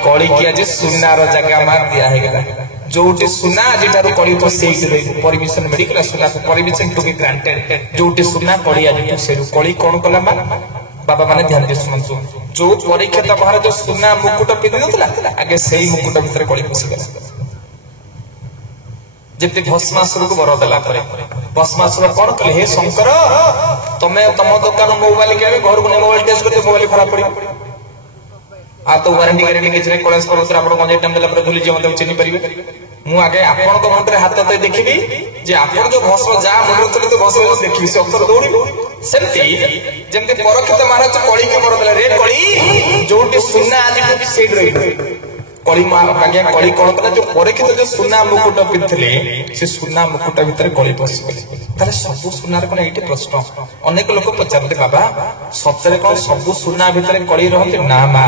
कली की आज सुनार जगह मार दिया है जोटी सुना आज कली तो परमिशन मिल सुना परमिशन टू बी ग्रांटेड जोटी सुना कली आज से कली कौन कला बाबा माने ध्यान दे सुनନ୍ତୁ जो परीक्षा तमहर जो सुना मुकुट पिंधि नथिला आगे सेही मुकुट भितर कली पसी गला जेते भस्मासुर को वर देला परे भस्मासुर कोन कहले हे शंकर तमे तम दुकान मोबाइल के घर को मोबाइल टेस्ट करते मोबाइल खराब पड़ी आ तो वारंटी गारंटी किछ नै कॉलेज पर आपण गंजे टाइम देला पर भूली जे मतलब चिन्हि परिबे मु आगे आपण को मुंडरे हाथ तो देखिबी जे आपण जो भस्म जा मुंडरे चले तो भस्म देखिबी से उत्तर दौड़िबो सेमती जेमते परखित महाराज कली के वर देला रे कली जोटी सुना आज सेड रही कली आज्ञा कली कौन कला जो परीक्षित जो सुना मुकुट पिंधले से सुना मुकुट भितर कली पसी गले ताले सब सुनार कोन एठी प्रश्न अनेक लोक पचारते बाबा सतरे कोन सब सुना भितर कली रहते ना मा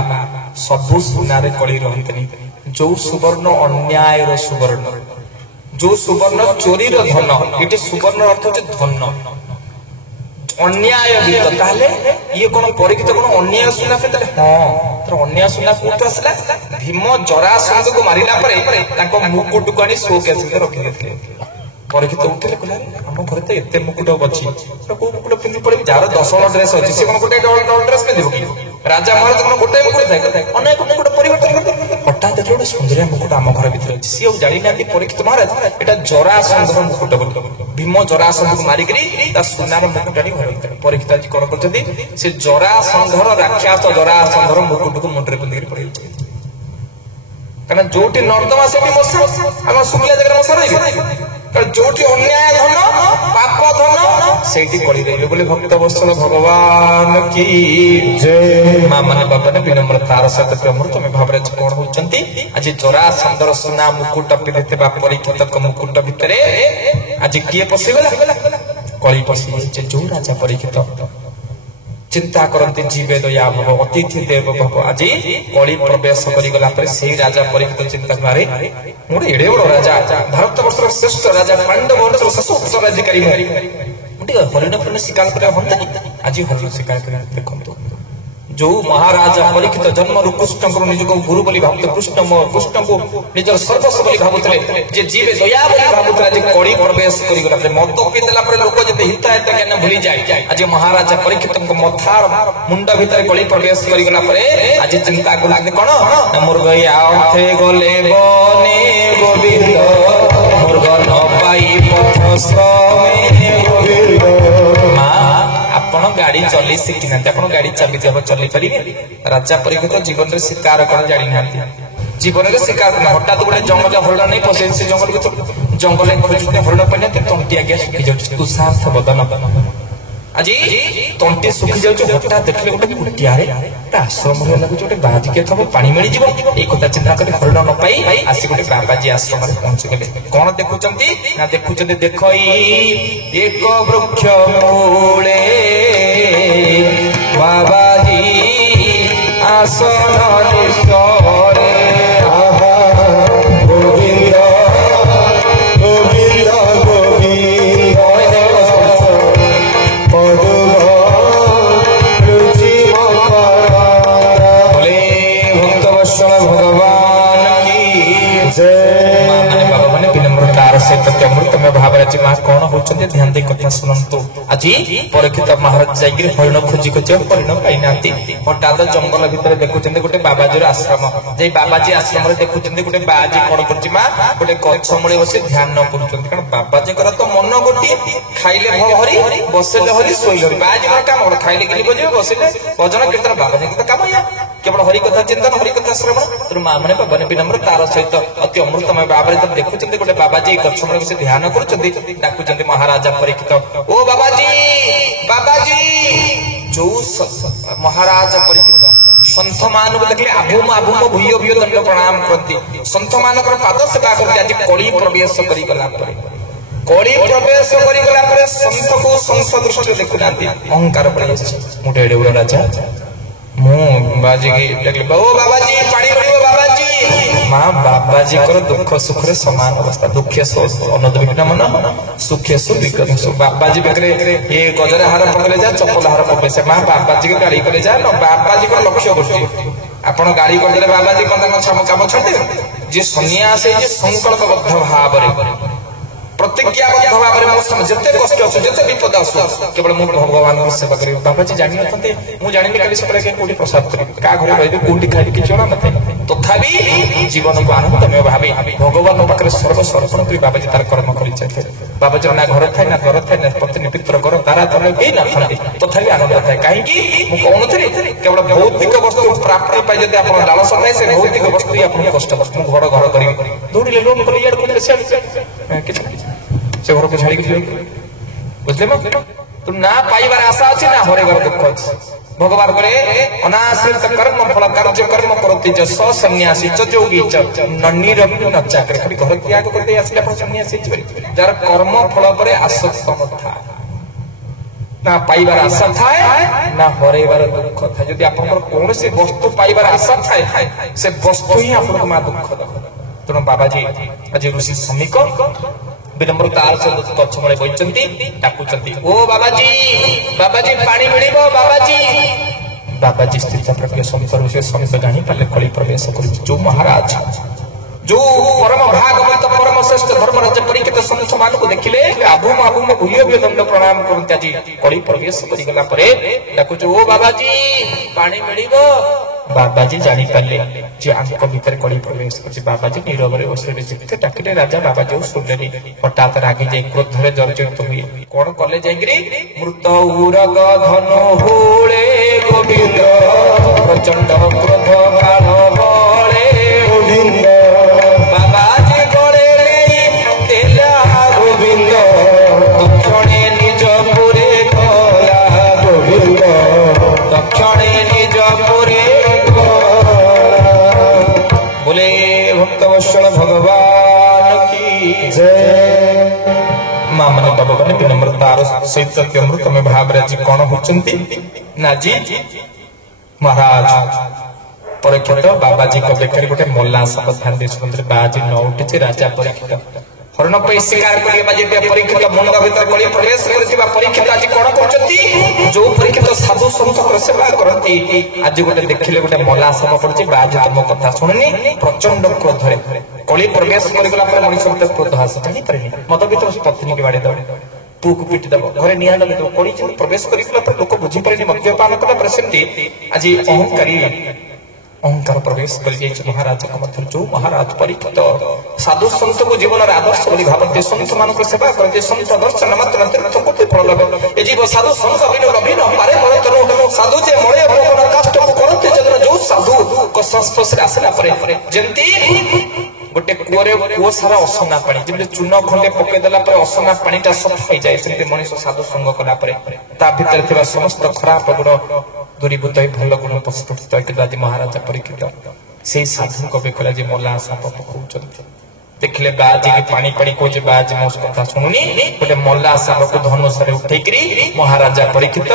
सब सुनारे कली रहतनी जो सुवर्ण अन्याय रो सुवर्ण जो सुवर्ण चोरी रो धन एठी सुवर्ण अर्थ होते धन अन्याय भी ताले ये कोन परीक्षित कोन अन्याय सुना पे हां तर अन्याय सुना कोठ आसला भीम जरासंध को मारिला परे ताको मुकुट को आनी सो के से रखि देथिले परीक्षित उठले कहला हम घर ते एते मुकुट अछि तो को मुकुट पिंधि पड़े जार 10 ड्रेस अछि से कोन गोटे डबल ड्रेस पिंधिबो कि राजा महाराज कोन गोटे मुकुट थाए अनेक मुकुट परिवर्तन करते हठात देखले गोटे सुंदर मुकुट हम घर भीतर अछि से जानि ना कि परीक्षित महाराज एटा जरासंध मुकुट बोल भीम जरासंध को मारी करी ता सुनार मुकुट आनी घर भीतर परीक्षित आज कोन करथि से जरासंधर राक्षस जरासंधर मुकुट को मुंडरे पिंधि पड़े कारण जोटी नर्दमा से भी मसा हम सुनिया जगह मसा रही जोटी अन्याय धन पाप धन सेठी कली रही बोले भक्त वत्सल भगवान की जय मां माने बाबा ने विनम्रतार सहित अमृत में भावरे कोन होचंती आज जरासंधर सुना मुकुट पिंधिते परीक्षित मुकुट भितरे आज किए पसी गला कली पसी जो राजा परीक्षित चिंता करते जीवे दया भव अतिथि देव भव आज कली प्रवेश करिगला पर से राजा परीक्षित चिंता मारे मोर एडे बड़ राजा भारत वर्षर श्रेष्ठ राजा पांडव वंशर सशक्त राज्यकारी मोटे हरिण फरिण शिकार करे हंता आज हरिण शिकार करे देखंतु जो महाराजा परीक्षित जन्म कृष्ण को निज को गुरु बोली भावते कृष्ण को निजर सर्वस्व बोली भावुतले जे जीवे दया बोली भावुतले जे कड़ी प्रवेश करी गला मत पी देला पर लोक जते हितायत ज्ञान भूली जाय आज महाराजा परीक्षित को मथार मुंड भीतर कड़ी प्रवेश करी गला पर आज चिंता को लागे कोन मुर्ग आथे गले बने गोविंद मुर्ग न पाई पथ श्रमे गोविंद आपण गाड़ी चली शिखी ना आपण गाड़ी चाबी देव चली पारे राजा परीक्षित जीवन में शिकार कौन जानी ना जीवन में शिकार हठात गोटे जंगल हरण नहीं पशे से जंगल जंगल खोजुते हरण पाने तंटी आगे सुखी जाऊँ तुषार्थ बदन आज तंटी सुखी जाऊँ हठात देखले गोटे कुटिया आश्रम लगुच गोटे बाधिके थब पानी मिल जाव एक कथा चिंता कर हरण न पाई आसी गोटे बाबाजी आश्रम पहुंची गले कौन देखुं ना देखुं देख एक वृक्ष मूले बाबाजी आसन निसरे गोविंद गोविंद अमृत में भावराजी माँ कौन होचंती ध्यान दे कथा सुनंतु आज परीक्षित महाराज जाइए हरिण खोजी खोजी हरिण पाई ना हठात जंगल भितर देखुं गोटे बाबाजी आश्रम जे बाबाजी आश्रम देखुं गोटे बाजी कौन कर गोटे गछ मूले बस ध्यान कर कारण बाबाजी तो मन गोटे खाइले हरि बसले हरि शोले हरि बाजी काम खाइले कि बजे बसले भजन कीर्तन बाबाजी काम केवल हरि कथा चिंतन हरि कथा श्रवण तेणु माँ मैंने बाबा ने विनम्र तार सहित अति अमृतमय भाव देखुं गोटे बाबाजी गछ मूले बस ध्यान कर महाराजा परीक्षित ओ बाबाजी जो महाराजा परीक्षित सन्थ मान देखले आभूम आभूम भूय भूय दंड प्रणाम करती सन्थ मान पाद सेवा करते आज कली प्रवेश करिगला कली प्रवेश करिगला सन्थ को संस दृष्टि देखुना अहंकार पड़े मोटे एडे बड़ राजा मु बाजी की ओ बाबाजी पानी पड़िबो बाबाजी मां बाबाजी कर दुख सुख रे समान अवस्था दुखे सो अनदविघ्न मन सुखे सो विघ्न सो बाबाजी बेकरे ये गजरा हार पकड़े जा चप्पल हार पकड़े से मां बाबाजी के गाड़ी करे जा न बाबाजी को लक्ष्य करती आपण गाड़ी करदे बाबाजी कदा काम छाड़े जे सन्यासी जे संकल्पबद्ध भाव प्रतिज्ञाबद्ध भाव जिते कष्ट आसू जिते विपद आसू केवल मुझे भगवान सेवा करी बाबाजी जानी ना मुझे जानी कल से कौटी प्रसाद करी क्या घर रही कौटी खाई कि जना ना तथापि जीवन को आनंदमय भावी भगवान पाखे सर्वसर्पण कर बाबाजी तार कर्म कर चलते बाबाजी ना घर थाए ना घर थाए ना पत्नी पितर घर तारा तले कई ना था तथापि आनंद थाए कहीं कहूनी केवल भौतिक वस्तु प्राप्ति पाई जब आप लालसा थाए से भौतिक वस्तु ही आपको कष्ट घर घर कर दौड़े लोन कर से घर को छाड़ी बुझले तू ना पाइबार आशा अच्छी ना हरे घर दुख अच्छे भगवान करे अनाश्रित कर्म फल कार्य कर्म करती च सन्यासी च जोगी च ननिरवि नचा करे खाली घर त्याग करते आसिले अपन सन्यासी जार कर्म फल परे आसक्त था ना पाइबार आशा थाए ना हरेबार दुख था यदि आपन कौन से वस्तु पाइबार आशा थाए से वस्तु ही आपन मा दुख द तेणु बाबाजी आज ऋषि श्रमिक विनम्रतार सहित गछमूले बइचंती डाकुचंती ओ बाबाजी बाबाजी पानी मिलिबो बाबाजी बाबाजी स्थित प्रज्ञ संतर से समित जानी पाले कली प्रवेश कर जो महाराज जो परम भागवत परम श्रेष्ठ धर्मराज परीक्षित संत मान को देखिले आभूम आभूम भूय भी दंड प्रणाम करते आज कली प्रवेश करी गला परे डाकुच ओ बाबाजी पानी मिलिबो बाबाजी जानी पाले जे आंक भीतर कली प्रवेश कर बाबाजी नीरव रे बसले जिते डाकिले राजा बाबाजी सुनले हठात रागी जे क्रोधरे जर्जरित हुए कोन कले जाइग्री मृत उरग धनु होळे गोविंद प्रचंड क्रोध काल बळे गोविंद बाबाजी गळे तेला गोविंद दक्षिणे निज पुरे गला गोविंद दक्षिणे निज पुरे बोले भक्तवत्सल भगवान की जय मां मन बाबा बने विनम्रतार सहित अमृत में भाव जी कौन होचंती ना जी महाराज परीक्षित बाबाजी को बेकरी गोटे मल्ला साप ध्यान दे बाजी न उठे राजा परीक्षित हरण पे शिकार करिए बाजी परीक्षित मुंड भीतर कली प्रवेश करथिबा परीक्षित आज कोन करचंती जो परीक्षित साधु संत कर सेवा करती आज गोटे देखिले गोटे मल्ला साप पड़छि बाजी तुम कथा सुननी प्रचंड क्रोध रे कली प्रवेश करगला पर मनुष्य भीतर क्रोध आसे जानि परनी मत भीतर पत्नी के बाड़े दो तू को पीट दबो घरे निया डले तो कली प्रवेश करगला पर लोक बुझी परनी मद्यपान कला प्रसन्ति आज अहंकारी अहंकार प्रवेश कर महाराज मध्य जो महाराज परीक्षित साधु संत को जीवन आदर्श बोली भावते संत मान सेवा करते संत दर्शन मात्र फल लगे जीव साधु संत अभिन पारे मल तनु साधु जे मले काष्ट को करते जो साधु को संस्पर्श आसला परे जेंती गोटे कुआरे कुओ सारा असना पानी जब चून खंडे पकई देला पर असना पानीटा सफा हो जाए सेमती मनुष्य साधु संग कला ता भीतर थिबा समस्त खराब गुण दूरीभूत भल गुण प्रस्तुत आदि महाराजा परीक्षित से साधु को बेकला जे मल्ला साप पकाउछंती देखले बाजी के पानी पड़ी को जे बाज मोस कथा सुनुनी गोटे मल्ला साप को धनुष रे उठेकरी महाराजा परीक्षित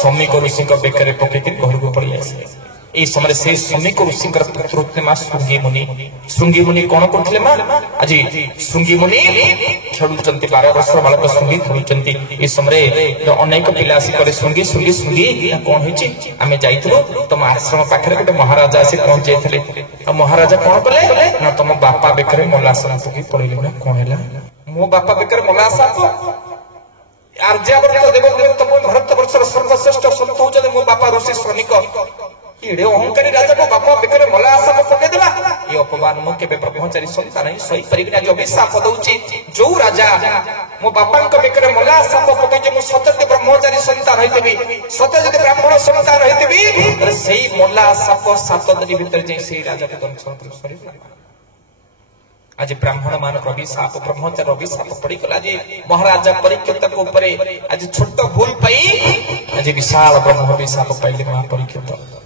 श्रमिक ऋषि को बेकरे पकेकरी घर को पड़ी आसे ए समय से श्रमिक ऋषि पुत्र मां श्रृंगी मुनि कौन करथिले मां आज श्रृंगी मुनि खेलुचंती 12 वर्ष बालक श्रृंगी खेलुचंती ए समय अनेक पिला आसी करे श्रृंगी श्रृंगी श्रृंगी कौन होइची आमे जाइथलो तुम आश्रम पाखरे गोटे महाराजा आसी पहुंच जाइथिले आ महाराजा कौन कले ना तुम बापा बेकरे मल्ला साप की पड़िले ना कौन हैला मो बापा बेकरे मल्ला साप आर्यावर्त देवव्रत भारत वर्षर सर्वश्रेष्ठ संत होचले मो बापा ऋषि श्रमिक इडे अहंकारी राजा को बापा बेकरे मल्ला साप पके देला ये अपमान मो केबे ब्रह्मचारी संतान ही सही परिगना जो अभिशाप दउची जो राजा मो बापा को बेकरे मल्ला साप पके जे मो सत्य ब्रह्मचारी संतान होइतबी सत्य जदि ब्राह्मण संतान होइतबी अरे सेही मल्ला साप 7 दिन भीतर जे सेही राजा के दंशन कर सरी आज ब्राह्मण मान अभिशाप ब्रह्मचारी अभिशाप पड़ी गला जे महाराजा परीक्षित को ऊपर आज छोट भूल पाई आज विशाल ब्रह्म अभिशाप पाइले महा परीक्षित